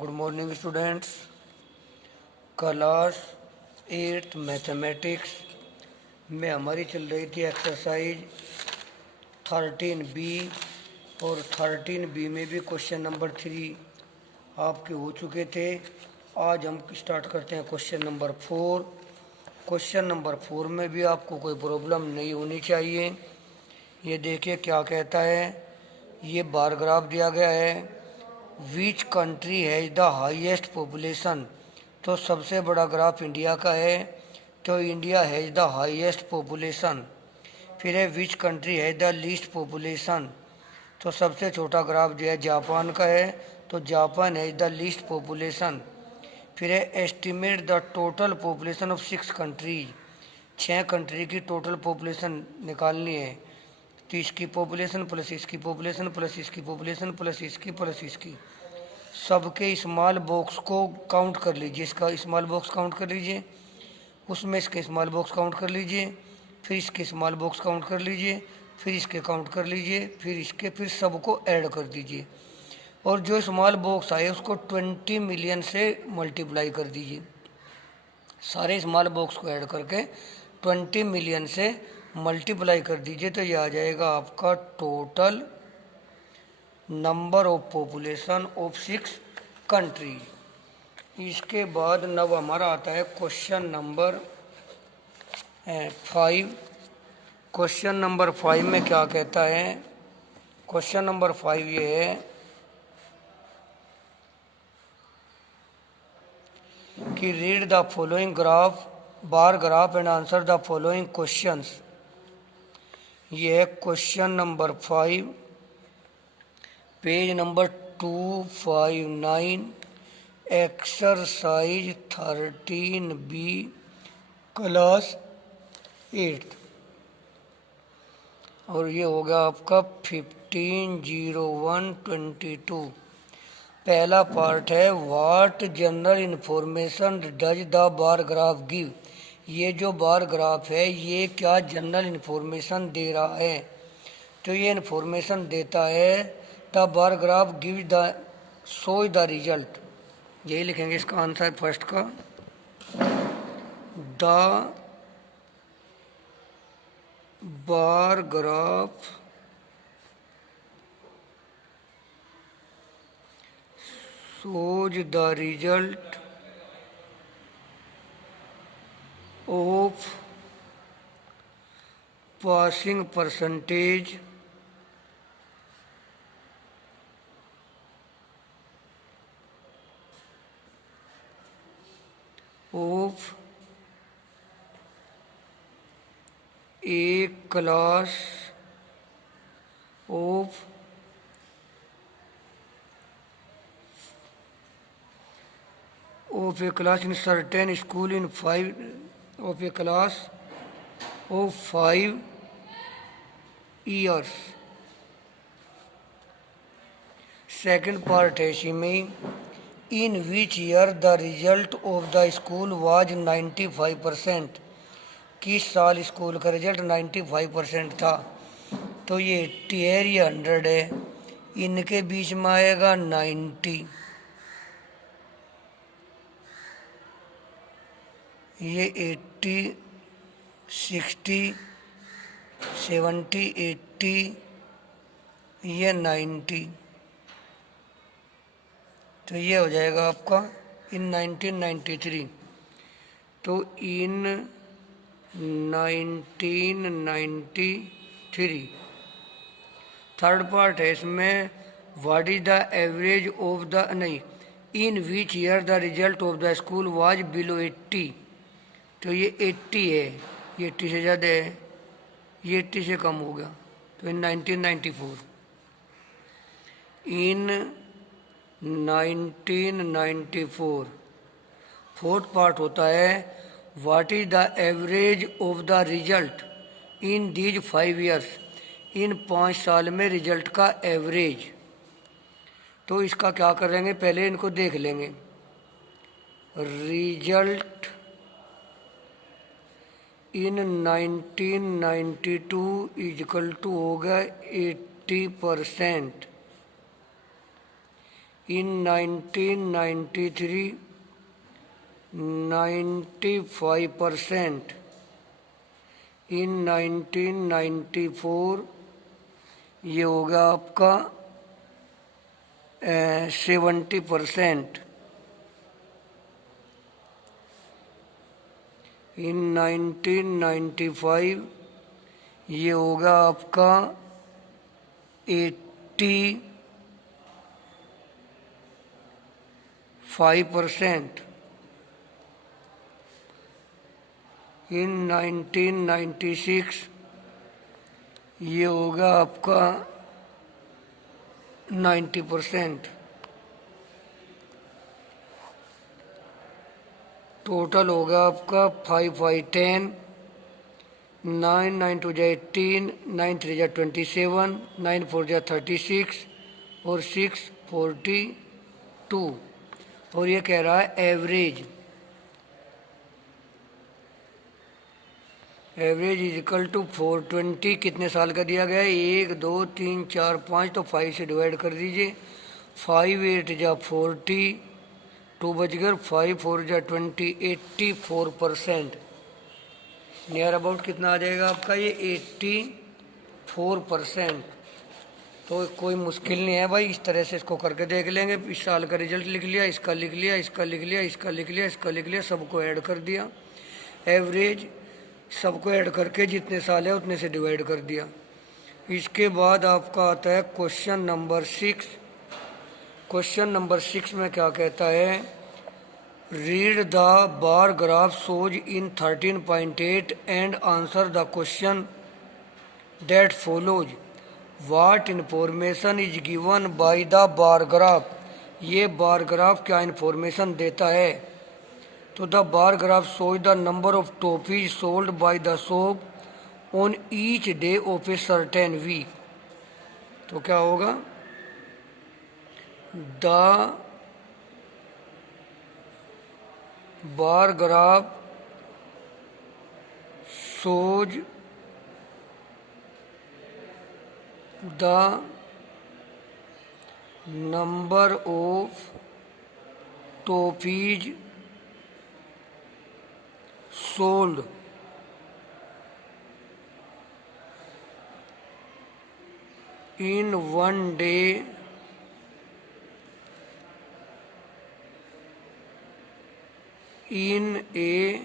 Good morning students. Class 8th mathematics में हमारी चल रही थी एक्सरसाइज 13B और 13B में भी क्वेश्चन नंबर 3 आपके हो चुके थे। आज हम स्टार्ट करते हैं क्वेश्चन नंबर 4। क्वेश्चन नंबर 4 में भी आपको कोई प्रॉब्लम नहीं होनी चाहिए। ये देखिए क्या कहता है। ये बार ग्राफ दिया गया है। Which country has the highest population, तो सबसे बड़ा ग्राफ इंडिया का है, तो India has the highest population. फिर है which country has the least population, तो सबसे छोटा ग्राफ जो है जापान का है, तो Japan has the least population. फिर है estimate the total population of 6 countries, 6 country की टोटल पॉपुलेशन निकालनी है। तो इसकी पॉपुलेशन प्लस इसकी पॉपुलेशन प्लस इसकी पॉपुलेशन प्लस इसकी प्लस इसकी, सबके स्मॉल बॉक्स को काउंट कर लीजिए। इसका स्मॉल बॉक्स काउंट कर लीजिए, उसमें इसके स्मॉल बॉक्स काउंट कर लीजिए, फिर इसके स्मॉल बॉक्स काउंट कर लीजिए, फिर इसके काउंट कर लीजिए, फिर इसके, फिर सबको ऐड कर दीजिए। और जो स्मॉल बॉक्स आए उसको 20 मिलियन से मल्टीप्लाई कर दीजिए। सारे स्मॉल बॉक्स को ऐड करके 20 मिलियन से मल्टीप्लाई कर दीजिए, तो ये आ जाएगा आपका total number of population of 6 countries. इसके बाद नव हमारा आता है क्वेश्चन नंबर 5। क्वेश्चन नंबर 5 में क्या कहता है। क्वेश्चन नंबर 5 ये है कि read the following graph, bar graph and answer the following questions. ये है question number 5, page number 259, exercise 13B, class 8। और ये हो गया आपका 15/01/22। पहला पार्ट है what general information does the bar graph give. ये जो बार ग्राफ है ये क्या जनरल इन्फॉर्मेशन दे रहा है, तो ये इन्फॉर्मेशन देता है the bar graph give the show the result. यही लिखेंगे इसका आंसर फर्स्ट का। The bar graph shows the result of passing percentage of a class of a class in certain school in 5 of a class of 5 years। Second part है इसी में, in which year the result of the school was 95%। किस साल school का result 95% था, तो ये 80 है, ये 100 है, इनके बीच में आएगा 90। ये 80, 60, 70, 80, ये 90, तो ये हो जाएगा आपका इन 1993। तो इन 1993। थर्ड पार्ट है इसमें, what is the average of the, नहीं, in which year the result of the school was below 80, तो ये 80 है, ये 80 से ज़्यादा है, ये 80 से कम हो गया, तो इन 1994। इन 1994। फोर्थ पार्ट होता है what is the average of the result in these 5 years. इन 5 साल में रिजल्ट का एवरेज। तो इसका क्या करेंगे, पहले इनको देख लेंगे। रिजल्ट इन 1992 इक्वल टू हो गया 80%। In 1993, 95%. In 1994 ये होगा आपका 70%. In 1995 ये होगा आपका 85%. In 1996 ये होगा आपका 90%. टोटल होगा आपका 5 5 10, 9 9 2 जा 18, 9 3 जा 27, 9 4 जा 36 और 6 42. और ये कह रहा है average. Average is equal to 420. कितने साल का दिया गया है? 1 2 3 4 5. तो 5 से डिवाइड कर दीजिए. 5 8 जा 40, 2 बच गए. 5 4 जा 20, 84%. नियर अबाउट कितना आ जाएगा आपका? ये 84%. तो कोई मुश्किल नहीं है भाई, इस तरह से इसको करके देख लेंगे. इस साल का रिजल्ट लिख लिया, इसका लिख लिया, इसका लिख लिया, इसका लिख लिया, इसका लिख लिया, सबको ऐड कर दिया. एवरेज सबको ऐड करके जितने साल है उतने से डिवाइड कर दिया. इसके बाद आपका आता है क्वेश्चन नंबर 6. क्वेश्चन नंबर 6 में क्या कहता है? Read the bar graph shows in 13.8 and answer the question that follows. What information is given by the bar graph. ये बार ग्राफ क्या इन्फॉर्मेशन देता है? तो the bar graph shows the number of toffees sold by the shop on each day of a certain week. तो क्या होगा? The bar graph shows the number of toffees sold in one day in a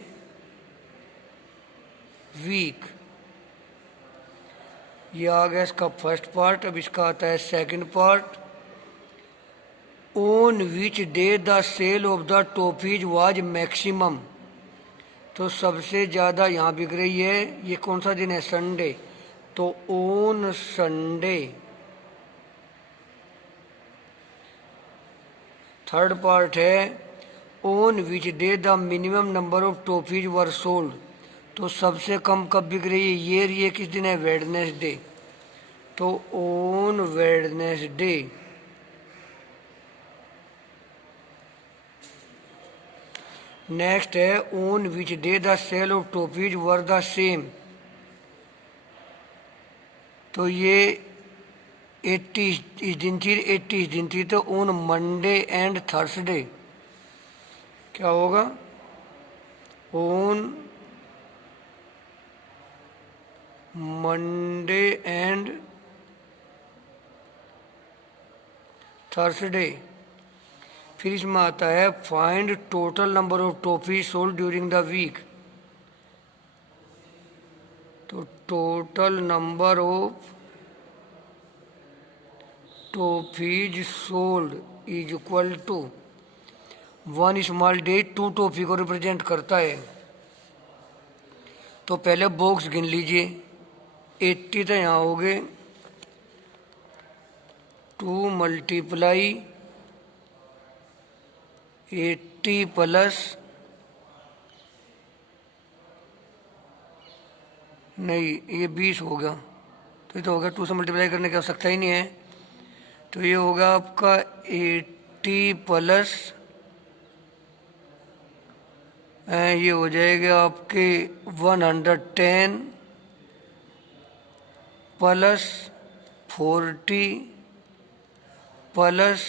week. ये आ गया इसका first part. अब इसका आता है second part. On which day the sale of the toffees was maximum. तो सबसे ज़्यादा यहाँ बिक रही है. ये कौन सा दिन है? संडे. तो ऑन संडे. थर्ड पार्ट है on which day the minimum number of toffees were sold. तो सबसे कम कब बिक रही है? ये किस दिन है? वेडनेसडे. तो ऑन वेडनेसडे. नेक्स्ट है on which day the sale of toffees were the same. तो ये 80 इस दिन थी, 80 इस दिन थी. तो ऑन मंडे एंड थर्सडे क्या होगा? On Monday and Thursday. फिर इसमें आता है find total number of toffee sold during the week. तो total number of toffees sold is equal to 1 small day 2 toffee को रिप्रेजेंट करता है. तो पहले बॉक्स गिन लीजिए. 80 तो यहाँ हो गए. 2 मल्टीप्लाई 80 प्लस नहीं, ये 20 होगा. तो ये तो होगा 2 से मल्टीप्लाई करने की आवश्यकता ही नहीं है. तो ये होगा आपका 80 प्लस ये हो जाएगा आपके 110 plus 40 plus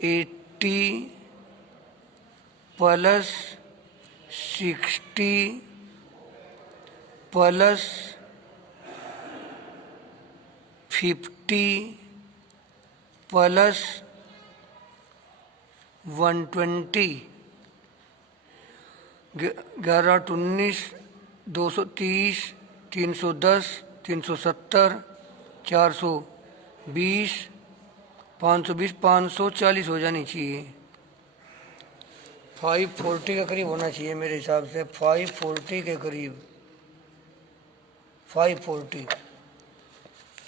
80 plus 60 plus 50 plus 120, 11 8 19, 230, 310, 370, 420, 520, 540 हो जानी चाहिए। 540 के करीब होना चाहिए मेरे हिसाब से, 540 के करीब, 540।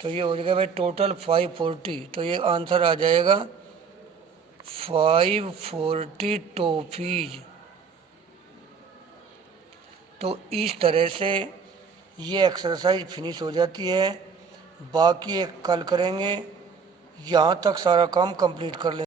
तो ये हो जाएगा भाई टोटल 540। तो ये आंसर आ जाएगा 540 टॉफीज। तो इस तरह से ये एक्सरसाइज फिनिश हो जाती है। बाकी एक कल करेंगे, यहाँ तक सारा काम कंप्लीट कर लेंगे।